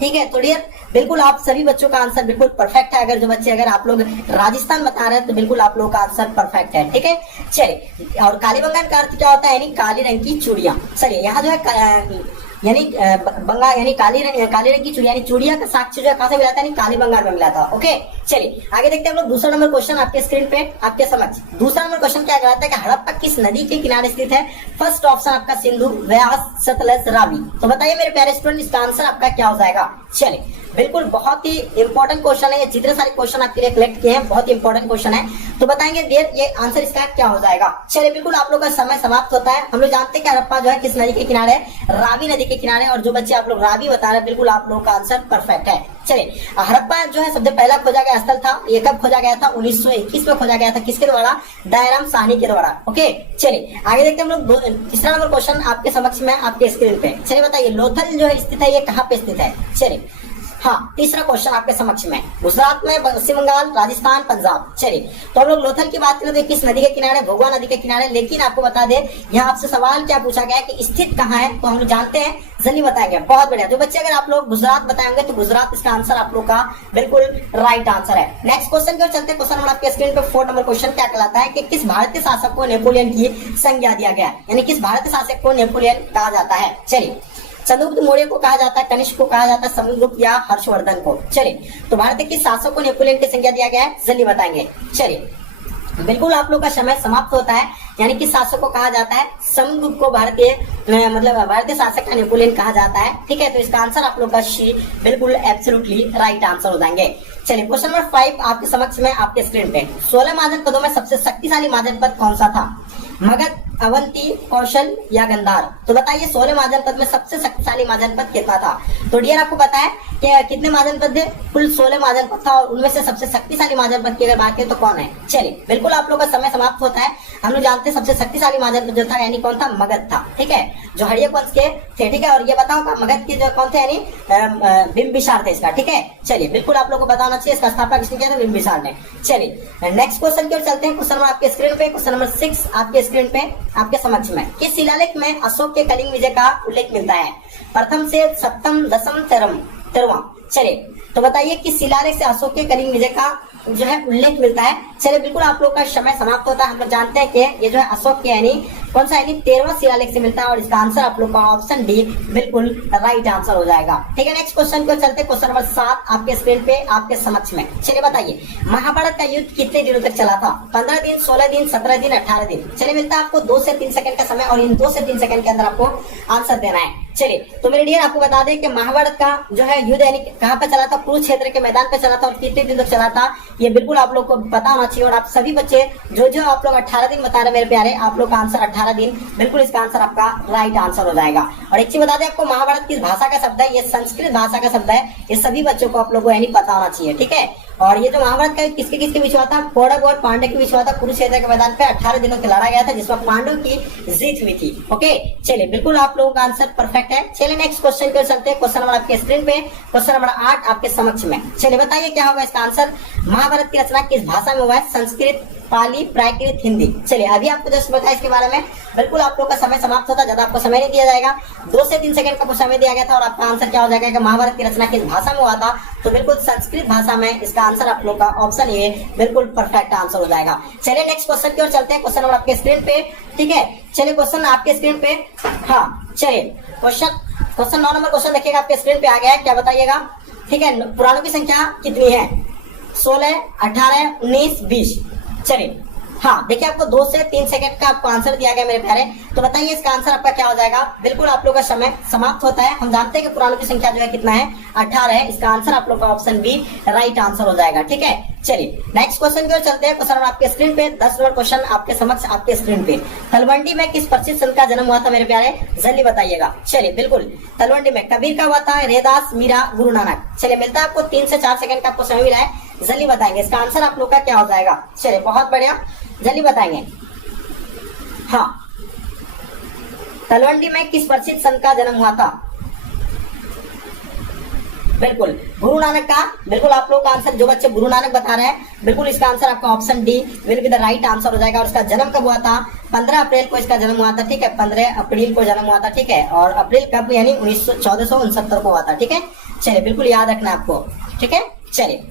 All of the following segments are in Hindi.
ठीक है। तो डियर बिल्कुल आप सभी बच्चों का आंसर बिल्कुल परफेक्ट है। अगर जो बच्चे अगर आप लोग राजस्थान बता रहे हैं तो बिल्कुल आप लोगों का आंसर परफेक्ट है, ठीक है। चलिए, और कालीबंगान का अर्थ क्या होता है, यानी काली रंग की चूड़ियां। चलिए यहाँ जो है यानी बंगाल यानी काली रंग की चूड़िया, यानी चूड़िया का साक्ष्य जो है कहां से मिला था, यानी काली बंगाल में मिला था। ओके, चलिए आगे देखते हैं हम लोग दूसरा नंबर क्वेश्चन आपके स्क्रीन पे आपके समक्ष। दूसरा नंबर क्वेश्चन क्या कहता है कि हड़प्पा किस नदी के किनारे स्थित है। फर्स्ट ऑप्शन आपका सिंधु, व्यास, सतलज, रावी। तो बताइए मेरे प्यारे स्टूडेंट इसका आंसर आपका क्या हो जाएगा। चलिए बिल्कुल बहुत ही इंपॉर्टेंट क्वेश्चन है, ये जितने सारे क्वेश्चन आपके लिए कलेक्ट किए हैं बहुत ही इंपॉर्टेंट क्वेश्चन है। तो बताएंगे डियर ये आंसर इसका क्या हो जाएगा। चलिए बिल्कुल आप लोग का समय समाप्त होता है। हम लोग जानते हैं कि हड़प्पा जो है किस नदी के किनारे है, रावी नदी के किनारे। और जो बच्चे आप लोग रावी बता रहे हैं बिल्कुल आप लोगों का आंसर परफेक्ट है। चलिए हड़प्पा जो है सबसे पहला खोजा गया स्थल था, ये कब खोजा गया था, 1921 में खोजा गया था। किसके द्वारा, दयाराम साहनी के द्वारा। ओके, चलिए आगे देखते हैं हम लोग तीसरा नंबर क्वेश्चन आपके समक्ष में आपके स्क्रीन पे। चलिए बताइए लोथल जो है स्थित है, ये कहाँ पे स्थित है। चलिए हाँ, तीसरा क्वेश्चन आपके समक्ष में, गुजरात में, पश्चिम बंगाल, राजस्थान, पंजाब। चलिए तो हम लोग लोथल की बात करें तो किस नदी के किनारे, भोगवा नदी के किनारे। लेकिन आपको बता दें यहाँ आपसे सवाल क्या पूछा गया है कि स्थित कहाँ है, तो हम लोग जानते हैं, जल्दी बताएंगे। बहुत बढ़िया, जो बच्चे अगर आप लोग गुजरात बताएंगे तो गुजरात इसका आंसर आप लोग का बिल्कुल राइट आंसर है। नेक्स्ट क्वेश्चन की ओर चलते हैं। क्वेश्चन नंबर आपके स्क्रीन पे 4 नंबर क्वेश्चन क्या कहलाता है कि किस भारतीय शासक को नेपोलियन की संज्ञा दिया गया, यानी किस भारतीय शासक को नेपोलियन कहा जाता है। चलिए चंद्रगुप्त मौर्य को कहा जाता है, कनिष्क को कहा जाता है, समुद्रगुप्त या हर्षवर्धन को। चलिए तो भारतीय के शासक को नेपोलियन की संज्ञा दिया गया है, जल्दी बताएंगे। चलिए बिल्कुल आप लोग का समय समाप्त होता है, यानी कि शासक को कहा जाता है समुद्रगुप्त को भारतीय शासक का नेपोलियन कहा जाता है, ठीक है। तो इसका आंसर आप लोग का सी बिल्कुल एब्सोल्युटली राइट आंसर हो जाएंगे। चलिए क्वेश्चन नंबर 5 आपके समक्ष में आपके स्क्रीन पे। 16 महाजन पदों में सबसे शक्तिशाली महाजन पद कौन सा था, मगध, अवंती, कौशल या गंधार। तो बताइए 16 महाजन पद में सबसे शक्तिशाली महाजन पद कितना था। तो डियर आपको पता है कि कितने महाजन पद थे, कुल 16 महाजन पद था, और उनमें से सबसे शक्तिशाली महाजन पद की अगर बात करें तो कौन है। चलिए बिल्कुल आप लोग का समय समाप्त होता है। हम लोग जानते हैं सबसे शक्तिशाली महाजन पद जो था यानी कौन था, मगध था, ठीक है, जो हड़ियक वंश के थे, ठीक है। और ये बताओ का मगध के जो कौन थे, यानी बिंबिसार थे इसका, ठीक है। चलिए बिल्कुल आप लोग को बताना चाहिए इसका स्थापना किसने किया था, बिंबिसार ने। चलिए नेक्स्ट क्वेश्चन की ओर चलते हैं। क्वेश्चन नंबर आपके स्क्रीन पे, क्वेश्चन नंबर 6 आपके स्क्रीन पे आपके समक्ष में। किस शिलालेख में अशोक के कलिंग विजय का उल्लेख मिलता है, प्रथम से सप्तम, दसम, तेरहवां। चलिए तो बताइए किस शिलालेख से अशोक के कलिंग विजय का जो है उल्लेख मिलता है। चलिए बिल्कुल आप लोग का समय समाप्त होता है। हम लोग जानते हैं कि ये जो है अशोक के यानी कौन सा, यानी 13वां शिलालेख से मिलता है, और इसका आंसर आप लोग का ऑप्शन डी बिल्कुल राइट आंसर हो जाएगा, ठीक है। नेक्स्ट क्वेश्चन को चलते हैं। क्वेश्चन नंबर 7 आपके स्क्रीन पे आपके समक्ष में। चलिए बताइए महाभारत का युद्ध कितने दिनों तक चला था, 15 दिन, 16 दिन, 17 दिन, 18 दिन। चलिए मिलता है आपको 2 से 3 सेकंड का समय, और इन 2 से 3 सेकंड के अंदर आपको आंसर देना है। चलिए तो मेरे डियर आपको बता दें कि महाभारत का जो है युद्ध यानी कहाँ पे चला था, कुरुक्षेत्र के मैदान पे चला था, और कितने दिन तक चला था ये बिल्कुल आप लोग को पता होना चाहिए। और आप सभी बच्चे जो आप लोग 18 दिन बता रहे मेरे प्यारे, आप लोग का आंसर 18 दिन बिल्कुल इसका आंसर आपका राइट आंसर हो जाएगा। और एक चीज बता दें आपको, महाभारत किस भाषा का शब्द है, ये संस्कृत भाषा का शब्द है। ये सभी बच्चों को आप लोग को यानी पता होना चाहिए, ठीक है। और ये जो महाभारत का किसके किसके बीच हुआ था, कौरव और पांडव के बीच हुआ था, कुरुक्षेत्र के मैदान पे 18 दिनों के लड़ा गया था, जिसमें पांडव की जीत हुई थी। ओके चलिए बिल्कुल आप लोगों का आंसर परफेक्ट है। चलिए नेक्स्ट क्वेश्चन पे चलते हैं। क्वेश्चन नंबर आपके स्क्रीन पे, क्वेश्चन नंबर 8 आपके समक्ष में। चलिए बताइए क्या होगा इसका आंसर। महाभारत की रचना किस भाषा में हुआ है, संस्कृत, पाली, प्राकृत, हिंदी। चलिए अभी आपको जस्ट बताया इसके बारे में। बिल्कुल आप लोग का समय समाप्त होता है, ज्यादा आपको समय नहीं दिया जाएगा, 2 से 3 सेकंड का समय दिया गया था। और आपका आंसर क्या हो जाएगा कि महाभारत की रचना किस भाषा में हुआ था, तो बिल्कुल संस्कृत भाषा में। इसका आंसर आप लोग का ऑप्शन ए बिल्कुल परफेक्ट आंसर हो जाएगा। चलिए नेक्स्ट क्वेश्चन की ओर चलते हैं। क्वेश्चन नंबर आपके स्क्रीन पे, ठीक है। चलिए क्वेश्चन आपके स्क्रीन पे, हाँ चलिए क्वेश्चन 9 नंबर क्वेश्चन देखिएगा आपके स्क्रीन पे आ गया है, क्या बताइएगा, ठीक है। पुराणों की संख्या कितनी है, 16, 18, 19, 20। चलिए हाँ देखिए आपको 2 से 3 सेकंड का आपको आंसर दिया गया मेरे प्यारे। तो बताइए इसका आंसर आपका क्या हो जाएगा। बिल्कुल आप लोग का समय समाप्त होता है। हम जानते हैं कि पुराणों की संख्या जो है कितना है, 18 है। इसका आंसर आप लोग का ऑप्शन बी राइट आंसर हो जाएगा, ठीक है। चलिए नेक्स्ट क्वेश्चन की ओर चलते हैं। क्वेश्चन आपके स्क्रीन पे 10 नंबर क्वेश्चन आपके समक्ष आपके स्क्रीन पे। तलवंडी में किस प्रसिद्ध संत का जन्म हुआ था मेरे प्यारे, जल्दी बताइएगा। चलिए बिल्कुल तलवंडी में कबीर का हुआ था, रैदास, मीरा, गुरु नानक। चलिए मिलता है आपको 3 से 4 सेकंड का आपको समय मिला है, जल्दी बताएंगे इसका आंसर आप लोग का क्या हो जाएगा। चलिए बहुत बढ़िया, जल्दी बताएंगे। हाँ तलवंडी में किस प्रसिद्ध संत का जन्म हुआ था, बिल्कुल गुरु नानक का। बिल्कुल आप लोग का आंसर जो बच्चे गुरु नानक बता रहे हैं, बिल्कुल इसका आंसर आपका option D will be the right answer हो जाएगा। और इसका जन्म कब हुआ था, 15 अप्रैल को इसका जन्म हुआ था, ठीक है। 15 अप्रैल को जन्म हुआ था, ठीक है। और अप्रैल कब, यानी 1469 को हुआ था, ठीक है। चलिए बिल्कुल याद रखना आपको, ठीक है। चलिए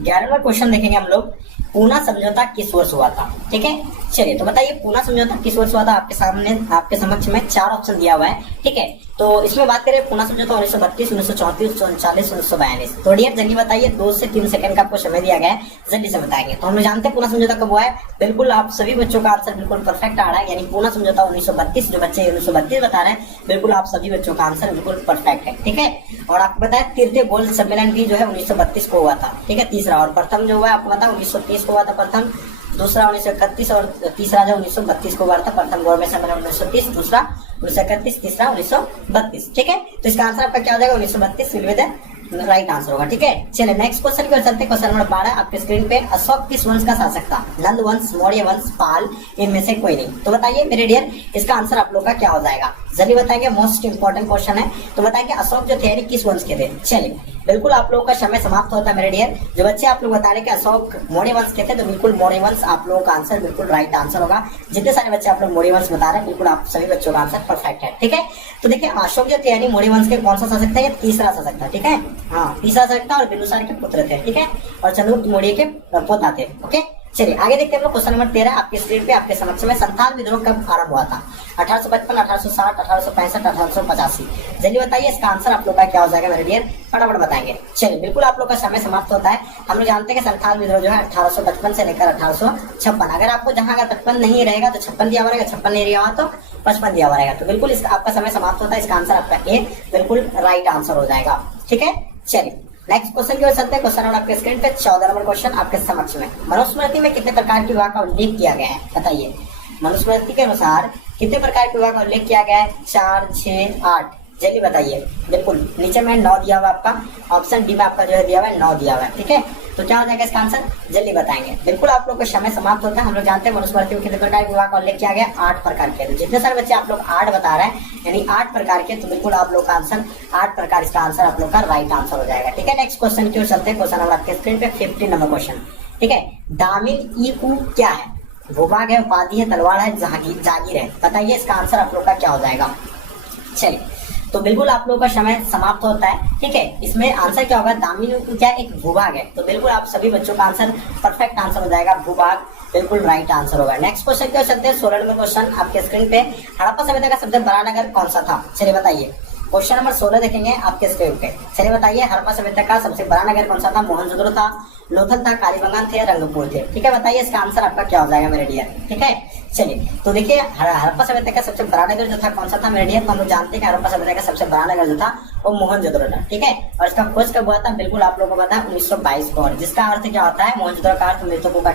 11वां क्वेश्चन देखेंगे हम लोग, पूना समझौता किस वर्ष हुआ था, ठीक है। चलिए तो बताइए पूना समझौता किस वर्ष हुआ था। आपके सामने आपके समक्ष में 4 ऑप्शन दिया हुआ है, ठीक है। तो इसमें बात करें पूना समझौता 1932, 1934, 1939, 1942। तो डियर जल्दी बताइए, 2 से 3 सेकंड का आपको समय दिया गया है, जल्दी से बताएंगे। तो हम लोग जानते हैं पूना समझौता कब हुआ है। बिल्कुल आप सभी बच्चों का आंसर बिल्कुल परफेक्ट आ रहा है, यानी पूना समझौता 1932। जो बच्चे 1932 बता रहे हैं, बिल्कुल आप सभी बच्चों का आंसर बिल्कुल परफेक्ट है, ठीक है। और आपको बताया तृतीय गोल्ड सम्मेलन भी जो है 1932 को हुआ था, ठीक है, तीसरा। और प्रथम जो हुआ आपको पता 1930 को हुआ था प्रथम, दूसरा 1931 और तीसरा जो 1932 को हुआ था प्रथम गवर्नमेंट सम्मेलन 1930, दूसरा 1931, तीसरा 1932, ठीक है। तो इसका आंसर आपका क्या हो जाएगा 1932 will be the right answer होगा, ठीक है। चलिए नेक्स्ट क्वेश्चन की ओर चलते हैं। क्वेश्चन नंबर 12 आपके स्क्रीन पे, अशोक किस वंश का शासक था? नंद वंश, मौर्य वंश, पाल, इनमें से कोई नहीं। तो बताइए मेरे डियर इसका आंसर आप लोग का क्या हो जाएगा, जल्दी बताएंगे। मोस्ट इंपॉर्टेंट क्वेश्चन है। तो बताएंगे अशोक जो थे किस वंश के थे। चलिए बिल्कुल आप लोगों का समय समाप्त होता है मेरे डियर। जो बच्चे आप लोग बता रहे कि अशोक मौर्य वंश के थे, तो बिल्कुल मौर्य वंश आप लोगों का आंसर बिल्कुल राइट आंसर होगा। जितने सारे बच्चे आप लोग मौर्य वंश बता रहे हैं, बिल्कुल आप सभी बच्चों का आंसर परफेक्ट है, ठीक है। तो देखिए अशोक जो थे यानी मौर्य वंश के कौन सा शासक था? ये तीसरा शासक था, ठीक है। हाँ तीसरा शासक था और बिंदुसार के पुत्र थे, ठीक है। और चंद्रगुप्त मौर्य के पोता थे, ओके। चलिए आगे देखते हैं हम लोग क्वेश्चन नंबर 13 आपके स्क्रीन पे आपके समक्ष में। संथाल विद्रोह कब आरंभ हुआ था? 1855, 1860, 1865, 1885। जल्दी बताइए इसका आंसर आप लोग का क्या हो जाएगा मेरे डियर, फटाफट बताएंगे। चलिए बिल्कुल आप लोग का समय समाप्त होता है। हम लोग जानते हैं कि संथाल विद्रोह जो है 1855 से लेकर 1856। अगर आपको जहां अगर 55 नहीं रहेगा तो 56 दिया हुआ रहेगा, 56 नहीं दिया हुआ तो 55 दिया हुआ रहेगा। तो बिल्कुल इसका आपका समय समाप्त होता है। इसका आंसर आपका ए बिल्कुल राइट आंसर हो जाएगा, ठीक है। चलिए नेक्स्ट क्वेश्चन की ओर चलते हैं। क्वेश्चन नंबर आपके स्क्रीन पे 14 नंबर क्वेश्चन आपके समक्ष में। मनुस्मृति में कितने प्रकार के विवाह का उल्लेख किया गया है? बताइए मनुस्मृति के अनुसार कितने प्रकार के विवाह का उल्लेख किया गया है? 4, 6, 8। जल्दी बताइए। बिल्कुल नीचे में 9 दिया हुआ आपका, ऑप्शन डी में आपका जो है दिया हुआ है 9 दिया हुआ है, ठीक है। तो क्या हो जाएगा इसका आंसर, जल्दी बताएंगे। बिल्कुल आप लोग का समय समाप्त होता है। हम लोग जानते हैं मनुस्मृति में कितने प्रकार के विवाह का उल्लेख किया गया? 8 प्रकार के। तो जितने सारे बच्चे आप लोग 8 बता रहे हैं यानी 8 प्रकार के, तो बिल्कुल आप लोग का आंसर 8 प्रकार, इसका आंसर आप लोग का राइट आंसर हो जाएगा, ठीक है। नेक्स्ट क्वेश्चन की ओर चलते हैं। क्वेश्चन नंबर आपके स्क्रीन पे 15 नंबर क्वेश्चन, ठीक है। दामिन ई कू क्या है? भूभाग है, उपाधि है, तलवार है, जागीर है। बताइए इसका आंसर आप लोग का क्या हो जाएगा। चलिए तो बिल्कुल आप लोगों का समय समाप्त होता है, ठीक है। इसमें आंसर क्या होगा? दामिनी क्या एक भूभाग है। तो बिल्कुल आप सभी बच्चों का आंसर परफेक्ट आंसर हो जाएगा, भूभाग बिल्कुल राइट आंसर होगा। नेक्स्ट क्वेश्चन क्या चलते हैं। 16 नंबर क्वेश्चन आपके स्क्रीन पे। हड़प्पा सभ्यता का सबसे बड़ा नगर कौन सा था? चलिए बताइए। क्वेश्चन नंबर 16 देखेंगे आपके स्क्रीन पे। चलिए बताइए हड़प्पा सभ्यता का सबसे बड़ा नगर कौन सा था? मोहनजोदड़ो था, लोथल था, कालीबंगान थे, रंगपुर थे, ठीक है। बताइए इसका आंसर आपका क्या हो जाएगा मेरे डियर, ठीक है। चलिए तो देखिए हड़प्पा सभ्यता का सबसे बड़ा नगर जो था कौन सा था मेरे डियर? तो हम लोग जानते हैं कि हड़प्पा सभ्यता का सबसे बड़ा नगर जो था वो मोहनजोदड़ो था, ठीक है। और इसका खोज कब हुआ था? बिल्कुल आप लोगों को पता है 1922 को। और जिसका अर्थ क्या होता है? मोहनजोदड़ो का अर्थ मृतकों का